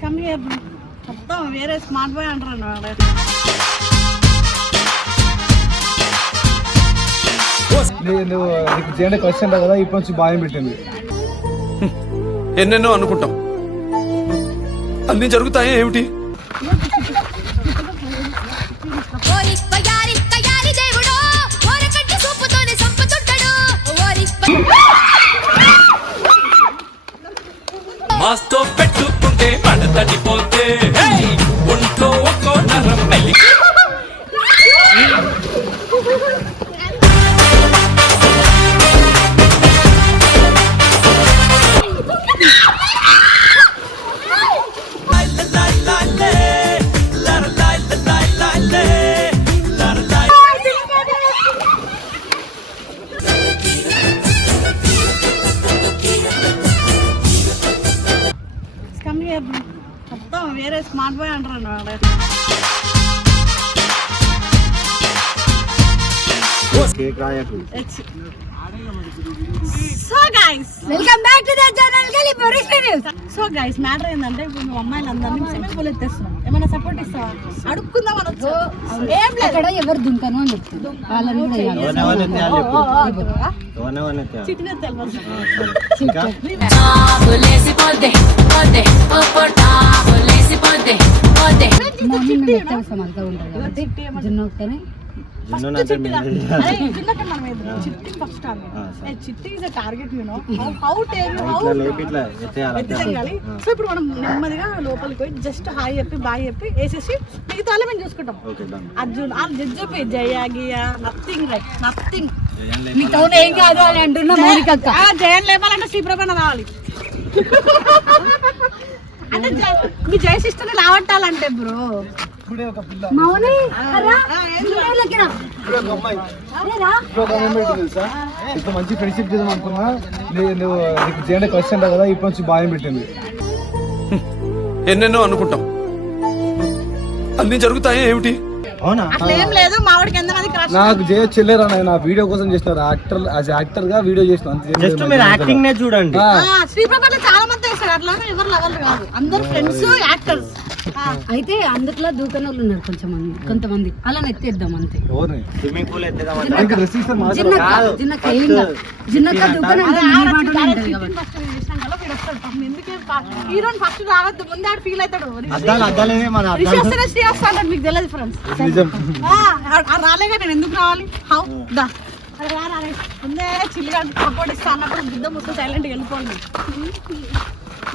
Come here మొత్తం వేరే smart boy అంటారు నువ్వు నీకు క్వశ్చన్ కదా ఇప్పటి నుంచి భయం పెట్టింది ఎన్నెన్నో అనుకుంటాం. అన్ని జరుగుతాయి ఏమిటి? మొత్తం వేరే స్మార్ట్ బాయ్ అంటారు cake రాయకు. So guys welcome back to the channel Gali news so guys matter ఏంటంటే ఇప్పుడు నువ్వు అమ్మాయిలు అందరినీ స్విమ్మింగ్ పూల్ ఎత్తేస్తున్నాం ఏమైనా సపోర్ట్ ఇస్తావా? అడుక్కుందాం అనొచ్చు ఏం లేదు. అక్కడ ఎవరు దుంకను అని చెప్తారు. వాళ్ళని కూడా మేము ఎక్కడ సమంతా ఉంటారు కాబట్టి జున్ను మనం ఏదో Chitti first a Chitti is target you know how take how so ఇప్పుడు మనం నెమ్మదిగా లోపలికి పోయి జస్ట్ హాయ్ చెప్పి బాయ్ చెప్పి వేసేసి మిగతా వాళ్ళు మేము చూసుకుంటాం. అర్జున్ ఆ జడ్జ్ చెప్పి జయ గియ నథింగ్ రైట్ నథింగ్ మీ టౌన్ ఏం కాదు అని అంటున్నా మౌనిక జయన్ లేపాలంటే శ్రీప్రభణ రావాలి. అంటే మీ జయ సిస్టర్ రావట్టాలంటే బ్రో ఇప్పుడే ఒక పిల్ల. మౌని ఇప్పుడే ఒక అమ్మాయి. ఇప్పుడు ఒక అమ్మాయి పెట్టింది తెలుసా? ఇప్పుడు మంచి ఫ్రెండ్షిప్ చేద్దాం అనుకున్నా. నీ- నువ్వు నీకు చేయండి క్వశ్చన్ కదా ఇప్పటి నుంచి భయం పెట్టింది. ఎన్నెన్నో అనుకుంటాం. అన్ని జరుగుతాయి ఏమిటి? అట్లా ఏం లేదు మావాడికి ఎంతమంది క్రష్ నాకు జయ చెల్లెరా నా వీడియో కోసం చేసినారు. యాక్టర్ యాజ్ యాక్టర్గా వీడియో చేసిన. అంతే జస్ట్ మీరు యాక్టింగ్ నే చూడండి. శ్రీప్రభలో చాలా మంది వేస్తారు అట్లా ఎవరు లవర్లు కాదు. అందరు ఫ్రెండ్స్ యాక్టర్స్ అయితే అందుట్లో దూకని వాళ్ళు ఉన్నారు కొంచెం మంది కొంతమంది. అలా ఎత్తేద్దాం అంతే. స్విమ్మింగ్ పూల్ జిన్నక్క ఏం కాదు. జిన్నక్క దూకని అంటే నీ మాటలు ఉంటాయి కాబట్టి. మీకు తెలియదు ఫ్రెండ్స్ నిజం. రాలేగా నేను ఎందుకు రావాలి? హౌ? దా. ముందే చిల్లిగా సపోర్ట్ ఇస్తా అన్నప్పుడు బుద్ధ ముద్ద సైలెంట్ వెళ్ళిపోండి.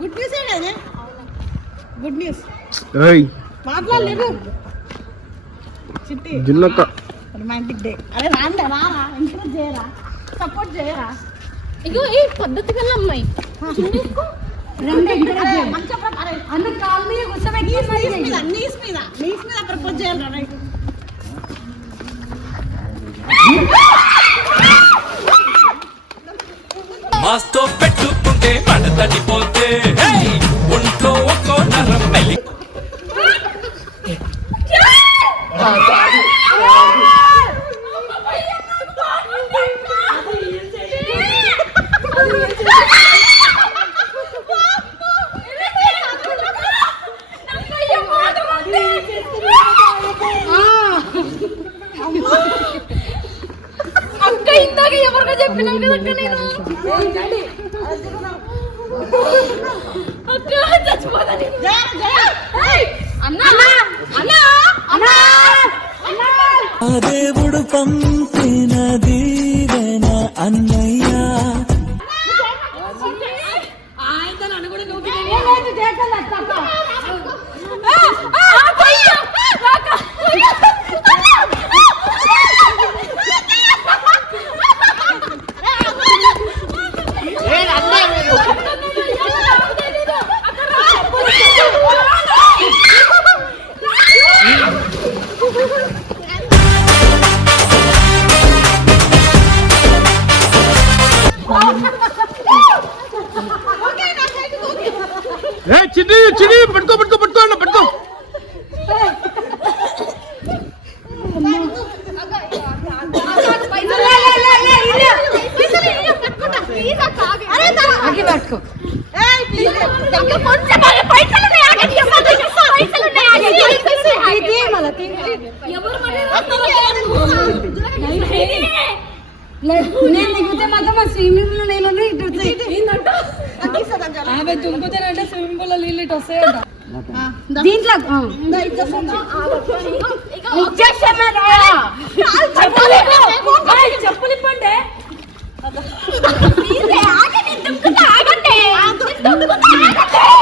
గుడ్ న్యూస్ ఏంటది గుడ్ న్యూస్ ఏయ్. మాట్లాడలేదు చిట్టి. జిన్నక్క. రొమాంటిక్ డే అరే రాండి రా రా ఎంకరేజ్ చేయరా? సపోర్ట్ చేయరా? ఇగో ఈ పద్ధతి గల అమ్మాయి. అందరు కాలు మీద కూర్చోబెట్టి నీస్ మీద నీస్ మీద నీస్ మీద ప్రపోజ్ చేయాలి రైట్ ఇందాక ఎవరికో చెప్పినాను కదక్క నేను అక్క చచ్చిపోతా నేను. అన్నా. దేవుడు పంపిన దీవెన అన్నయ్య. ఆ పట్టుకో. నేను దిగితే మాత్రం మా స్విమ్మింగ్ పూల్ నీళ్ళు ఇటు ఆమె దుంకుతానంటే స్విమ్మింగ్ పూల్లో నీళ్ళు ఇటు వస్తాయంట. దీంట్లో ఆ. చెప్పులు ఇవ్వు. chúng ta cứ thả chúng ta tiếp tục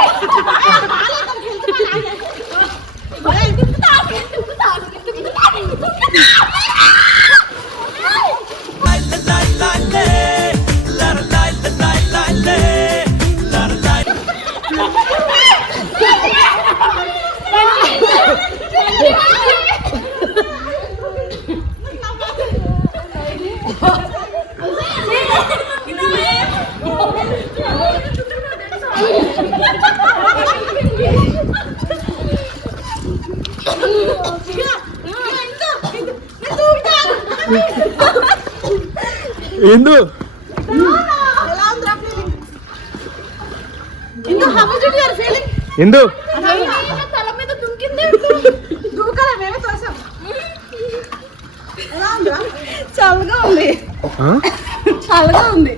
ఎలా ఉందా చల్లగా ఉంది. చల్లగా ఉంది.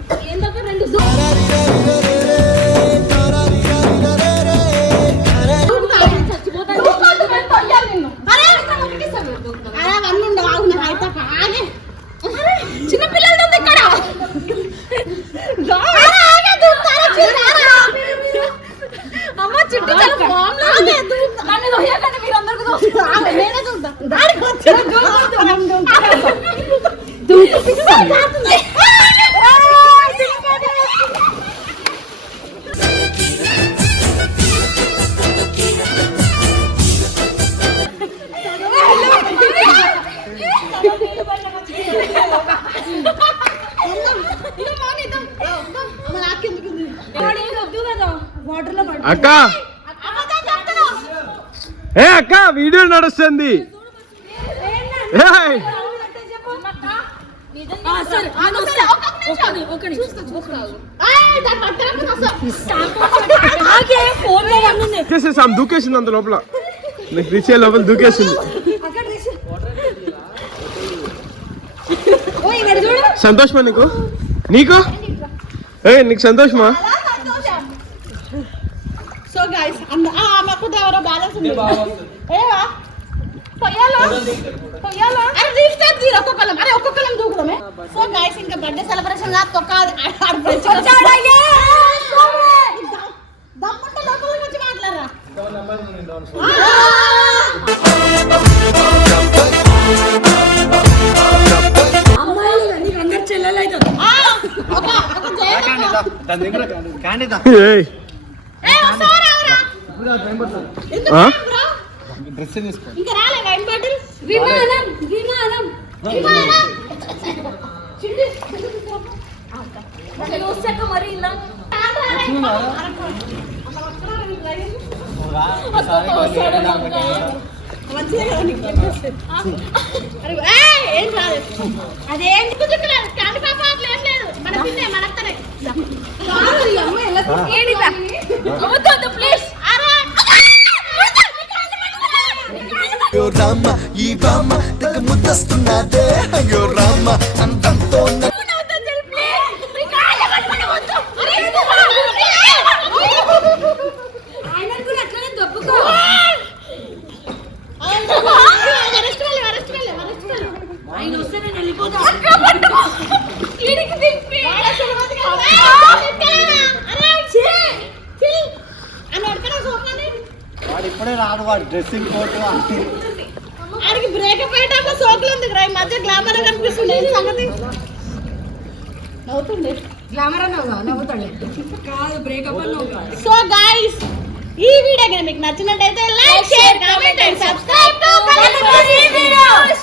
వాటర్లో పడు అక్క! ఏ అక్క వీడియో నడుస్తుంది. ఏయ్! ఆ, సరే ఆగు, వస్తా. ఒక్క ని- ఒక్క నిమిషం. ఆగే ఫోన్లో వన్ ఉంది దూకేసేసాం దూకేసింది అంత లోపల. నీకు రిచే లోపల దూకేసింది. అక్కడ తీసి. ఓ ఇక్కడ చూడు. సంతోషమా నీకు? నీకు? ఏ నీకు సంతోషమా? సో గైస్ మాకు ఎవరో బ్యాలెన్స్ ఉంది. సో గైస్ ఇంకా బర్త్డే సెలబ్రేషన్గా తొక్క దమ్ముంటే లోపలికి వచ్చి మాట్లాడరా? నీకు దాని దగ్గర క్యాండిదా ఏయ్. ఏ వస్తావా రావరా ఎందుకు ఆ? బ్రో డ్రెస్ తీసుకో ఇంకా రాలే వైన్ బాటిల్ విమానం విమానం విమానం వస్తాక మరి ఇలా అరే, ఏయ్, ఏం రాలేదు అదేంటి కుదుకులేదు క్యాండి పాప అట్లా ఏం లేదు మన పిన్నే మన అత్తనే కాదు ఈ అమ్మాయి ఎలా అయ్యో ఈ బామ్మ తెగ ముద్దస్తున్నదే అయ్యో రామ్మ అంతంతో ఆయన వస్తే నేను వాడు ఇప్పుడే రాడు వాడు డ్రెస్సింగ్ కోట్ ఈ వీడియో నచ్చినట్టయితే like share comment and subscribe to colour videos